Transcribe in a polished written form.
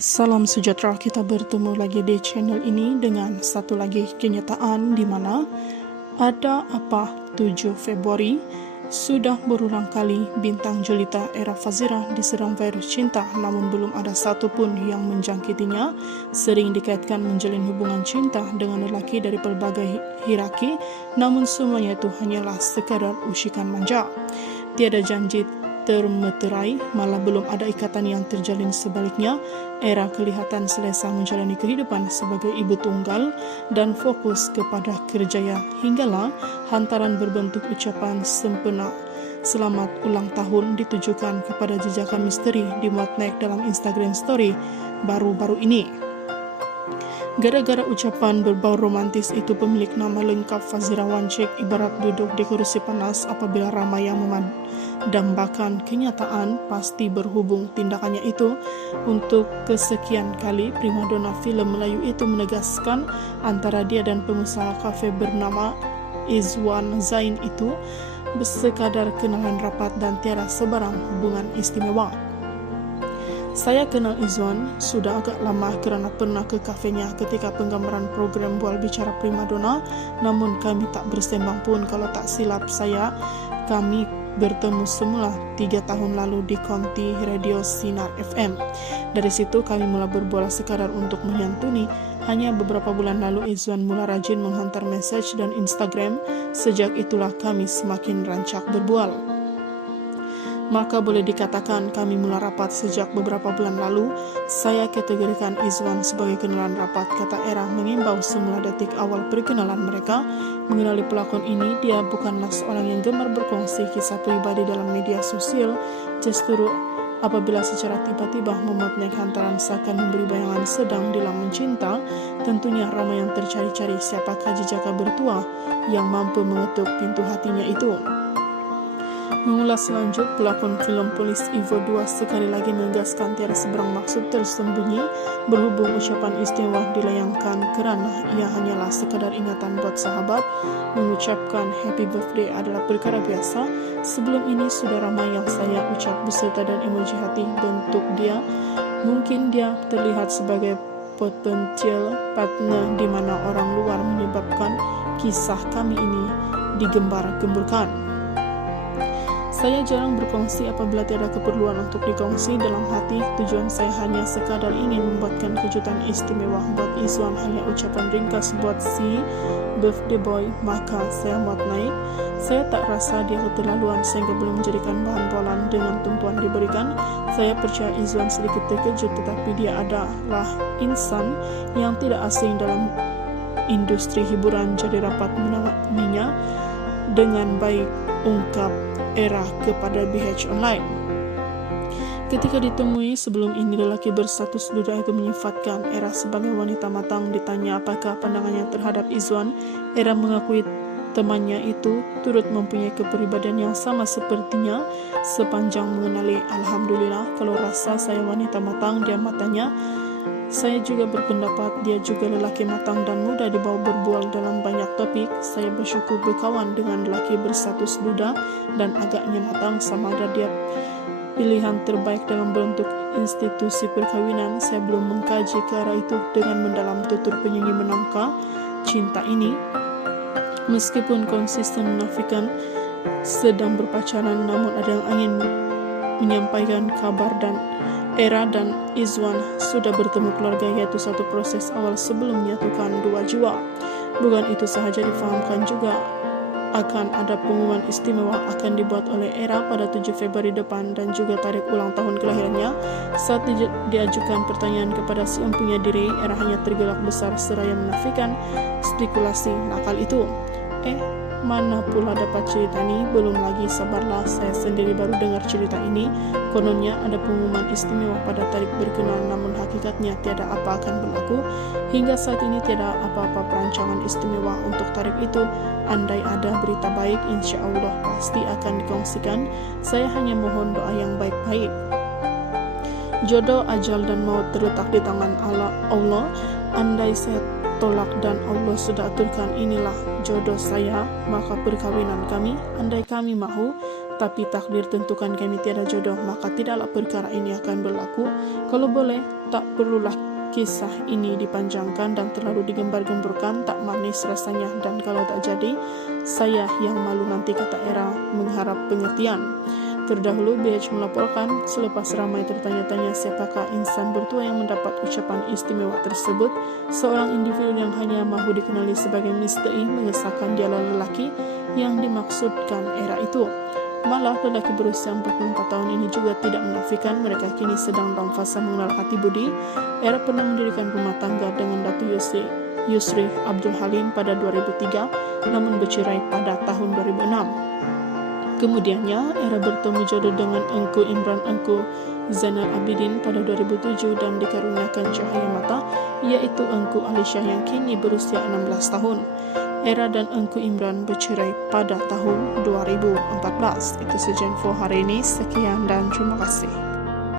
Salam sejahtera, kita bertemu lagi di channel ini dengan satu lagi kenyataan di mana ada apa 7 Februari sudah berulang kali bintang jelita Era Fazira diserang virus cinta, namun belum ada satupun yang menjangkitinya. Sering dikaitkan menjalin hubungan cinta dengan lelaki dari berbagai hierarki, namun semuanya itu hanyalah sekadar usikan manja. Tiada janji termeterai, malah belum ada ikatan yang terjalin. Sebaliknya, Era kelihatan selesa menjalani kehidupan sebagai ibu tunggal dan fokus kepada kerjanya, hinggalah hantaran berbentuk ucapan sempena selamat ulang tahun ditujukan kepada jejakan misteri dimuat naik dalam Instagram Story baru-baru ini. Gara-gara ucapan berbau romantis itu, pemilik nama lengkap Fazira Wancik ibarat duduk di kursi panas apabila ramai yang memandambakan kenyataan pasti berhubung tindakannya itu. Untuk kesekian kali, primadona film Melayu itu menegaskan antara dia dan pengusaha kafe bernama Izwan Zain itu sekadar kenalan rapat dan tiada sebarang hubungan istimewa. Saya kenal Izwan sudah agak lama kerana pernah ke kafenya ketika penggambaran program Bual Bicara Primadona, namun kami tak bersembang pun. Kalau tak silap saya, kami bertemu semula 3 tahun lalu di Konti Radio Sinar FM. Dari situ kami mula berbola sekadar untuk menyantuni. Hanya beberapa bulan lalu Izwan mula rajin menghantar message dan Instagram. Sejak itulah kami semakin rancak berbual. Maka boleh dikatakan kami mula rapat sejak beberapa bulan lalu. Saya kategorikan Izwan sebagai kenalan rapat, kata Era mengimbau semula detik awal perkenalan mereka. Mengenali pelakon ini, dia bukanlah seorang yang gemar berkongsi kisah pribadi dalam media sosial. Justru apabila secara tiba-tiba memuat naik hantaran seakan memberi bayangan sedang dalam mencinta, tentunya ramai yang tercari-cari siapakah jejaka bertuah yang mampu mengetuk pintu hatinya itu. Mengulas lanjut, pelakon film Polis Evo 2 sekali lagi menegaskan tiada seberang maksud tersembunyi berhubung ucapan istimewa dilayangkan kerana ia hanyalah sekadar ingatan buat sahabat. Mengucapkan happy birthday adalah perkara biasa. Sebelum ini sudah ramai yang saya ucap beserta dan emoji hati bentuk dia. Mungkin dia terlihat sebagai potensial partner di mana orang luar menyebabkan kisah kami ini digembar-gemburkan. Saya jarang berkongsi apabila tiada keperluan untuk dikongsi dalam hati. Tujuan saya hanya sekadar ingin membuatkan kejutan istimewa buat Izwan, hanya ucapan ringkas buat si birthday boy. Maka saya muat naik. Saya tak rasa dia keterlaluan sehingga belum menjadikan bahan bolan dengan tumpuan diberikan. Saya percaya Izwan sedikit terkejut, tetapi dia adalah insan yang tidak asing dalam industri hiburan, jadi rapat menanggapinya dengan baik, ungkap Era kepada BH Online. Ketika ditemui sebelum ini, lelaki berstatus duda itu menyifatkan Era sebagai wanita matang. Ditanya apakah pandangannya terhadap Izwan, Era mengakui temannya itu turut mempunyai kepribadian yang sama sepertinya. Sepanjang mengenali, alhamdulillah, kalau rasa saya wanita matang, dia matanya. Saya juga berpendapat dia juga lelaki matang dan mudah dibawa berbual dalam banyak topik. Saya bersyukur berkawan dengan lelaki berstatus duda dan agaknya matang, sama ada dia pilihan terbaik dalam bentuk institusi perkawinan. Saya belum mengkaji ke arah itu dengan mendalam, tutur penyanyi menangka cinta ini. Meskipun konsisten menafikan sedang berpacaran, namun ada yang ingin menyampaikan kabar dan Era dan Izwan sudah bertemu keluarga, yaitu satu proses awal sebelum menyatukan dua jiwa. Bukan itu sahaja, difahamkan juga akan ada pengumuman istimewa akan dibuat oleh Era pada 7 Februari depan dan juga tarik ulang tahun kelahirannya. Saat diajukan pertanyaan kepada si empunya diri, Era hanya tergelak besar seraya menafikan spekulasi nakal itu. Mana pula dapat cerita ini? Belum lagi, sabarlah, saya sendiri baru dengar cerita ini. Kononnya ada pengumuman istimewa pada tarik berkenalan, namun hakikatnya tiada apa akan berlaku. Hingga saat ini tiada apa-apa perancangan istimewa untuk tarik itu. Andai ada berita baik, insya Allah pasti akan dikongsikan. Saya hanya mohon doa yang baik-baik. Jodoh, ajal dan maut terletak di tangan Allah. Andai saya tolak dan Allah sudah aturkan inilah jodoh saya, maka perkawinan kami. Andai kami mahu, tapi takdir tentukan kami tiada jodoh, maka tidaklah perkara ini akan berlaku. Kalau boleh, tak perlulah kisah ini dipanjangkan dan terlalu digembar-gemburkan, tak manis rasanya, dan kalau tak jadi, saya yang malu nanti, kata Era mengharap pengertian. Terdahulu BH melaporkan, selepas ramai tertanya-tanya siapakah insan bertua yang mendapat ucapan istimewa tersebut, seorang individu yang hanya mahu dikenali sebagai Mr. I mengesahkan dialah lelaki yang dimaksudkan Era itu. Malah lelaki berusia 44 tahun ini juga tidak menafikan mereka kini sedang dalam fase mengenal hati budi. Era pernah mendirikan rumah tangga dengan Datu Yusri Abdul Halim pada 2003, namun bercerai pada tahun 2006. Kemudiannya, Era bertemu jodoh dengan Engku Imran Engku Zainal Abidin pada 2007 dan dikaruniakan cahaya mata, yaitu Engku Alisyah yang kini berusia 16 tahun. Era dan Engku Imran bercerai pada tahun 2014. Itu saja info hari ini. Sekian dan terima kasih.